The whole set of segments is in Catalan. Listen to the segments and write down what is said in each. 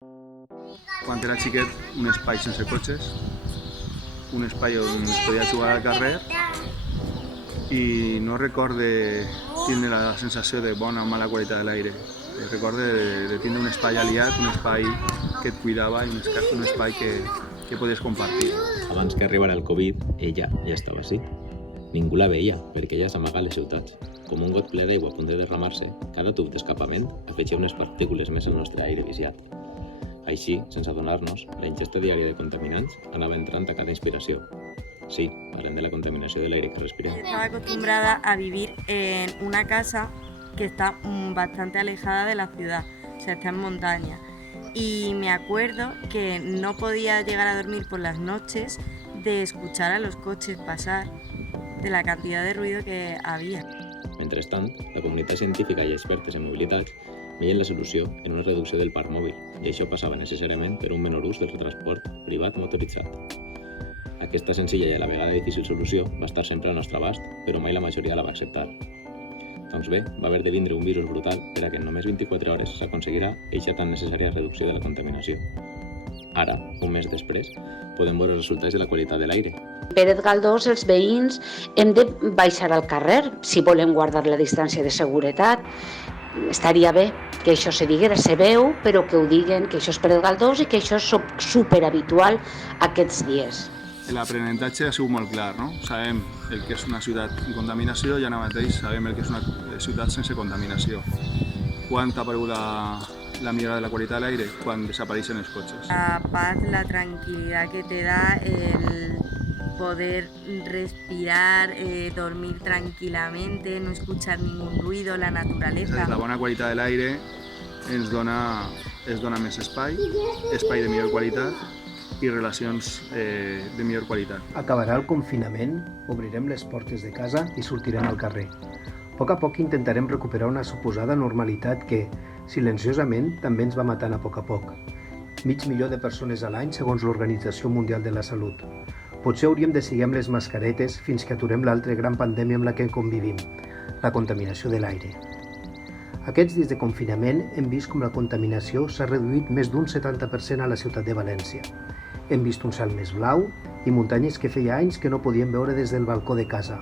Quan era xiquet, un espai sense cotxes, un espai on es podia jugar al carrer i no recorde tindre la sensació de bona o mala qualitat de l'aire. Recorde de tindre un espai aliat, un espai que et cuidava i un espai que podies compartir. Abans que arribara el Covid, ella ja estava així. Ningú la veia, perquè ella s'amaga a les ciutats. Com un got ple d'aigua a punt de derramar-se, cada tub d'escapament afegia unes partícules més al nostre aire viciat. Així, sense adonar-nos, la ingesta diària de contaminants anava entrant a cada inspiració. Sí, parlem de la contaminació de l'aire que respirem. Estaba acostumbrada a vivir en una casa que está bastante alejada de la ciudad, o sea, está en montaña. Y me acuerdo que no podía llegar a dormir por las noches de escuchar a los coches pasar, de la cantidad de ruido que había. Mentrestant, la comunitat científica i expertes en mobilitat veien la solució en una reducció del parc mòbil, i això passava necessàriament per un menor ús del transport privat motoritzat. Aquesta senzilla i a la vegada difícil solució va estar sempre al nostre abast, però mai la majoria la va acceptar. Doncs bé, va haver de vindre un virus brutal per a que en només 24 hores s'aconseguirà eixa tan necessària reducció de la contaminació. Ara, un mes després, podem veure els resultats de la qualitat de l'aire. Pérez Galdós, els veïns hem de baixar al carrer si volem guardar la distància de seguretat. Estaria bé que això se diguera, se veu, però que ho diguen, que això és Pérez Galdós i que això és superhabitual aquests dies. L'aprenentatge ha sigut molt clar, no? Sabem el que és una ciutat amb contaminació i ara mateix sabem el que és una ciutat sense contaminació. Quan ha aparegut la millora de la qualitat de l'aire? Quan desapareixen els cotxes. La paz, la tranquilidad que te da el poder respirar, dormir tranquilamente, no escuchar ningún ruido, la naturaleza. La bona qualitat de l'aire ens dona més espai de millor qualitat i relacions de millor qualitat. Acabarà el confinament, obrirem les portes de casa i sortirem al carrer. A poc intentarem recuperar una suposada normalitat que, silenciosament, també ens va matant a poc. 500.000 de persones a l'any segons l'Organització Mundial de la Salut. Potser hauríem de seguir amb les mascaretes fins que aturem l'altra gran pandèmia amb la que convivim, la contaminació de l'aire. Aquests dies de confinament hem vist com la contaminació s'ha reduït més d'un 70% a la ciutat de València. Hem vist un cel més blau i muntanyes que feia anys que no podíem veure des del balcó de casa.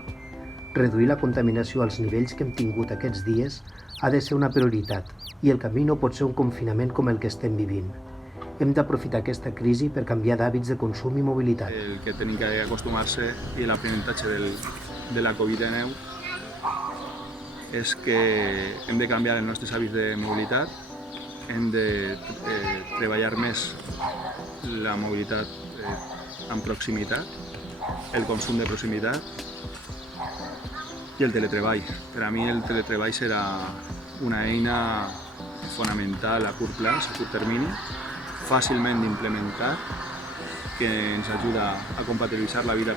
Reduir la contaminació als nivells que hem tingut aquests dies ha de ser una prioritat i el camí no pot ser un confinament com el que estem vivint. Hem d'aprofitar aquesta crisi per canviar d'hàbits de consum i mobilitat. El que tenim que acostumar-se i l'aprenentatge de la Covid-19 és que hem de canviar els nostres hàbits de mobilitat, hem de treballar més la mobilitat en proximitat, el consum de proximitat i el teletreball. Per a mi el teletreball serà una eina fonamental a curt termini, a curt termini, fàcilment d'implementar, que ens ajuda a compatibilitzar la vida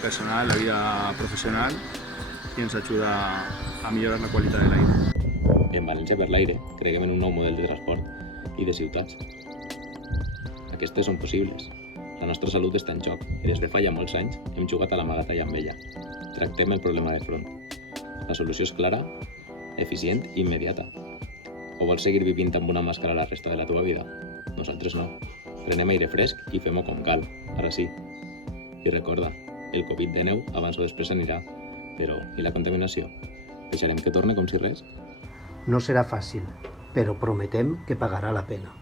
personal, la vida professional i ens ajuda a millorar la qualitat de l'aire. En València per l'aire creguem en un nou model de transport i de ciutats. Aquestes són possibles. La nostra salut està en joc i des de fa ja molts anys hem jugat a l'amagatalla amb ella. Tractem el problema de front. La solució és clara, eficient i immediata. O vols seguir vivint amb una màscara la resta de la teva vida? Nosaltres no. Prenem aire fresc i fem-ho com cal, ara sí. I recorda, el Covid-19 abans o després anirà, però i la contaminació? Deixarem que torni com si res? No serà fàcil, però prometem que pagarà la pena.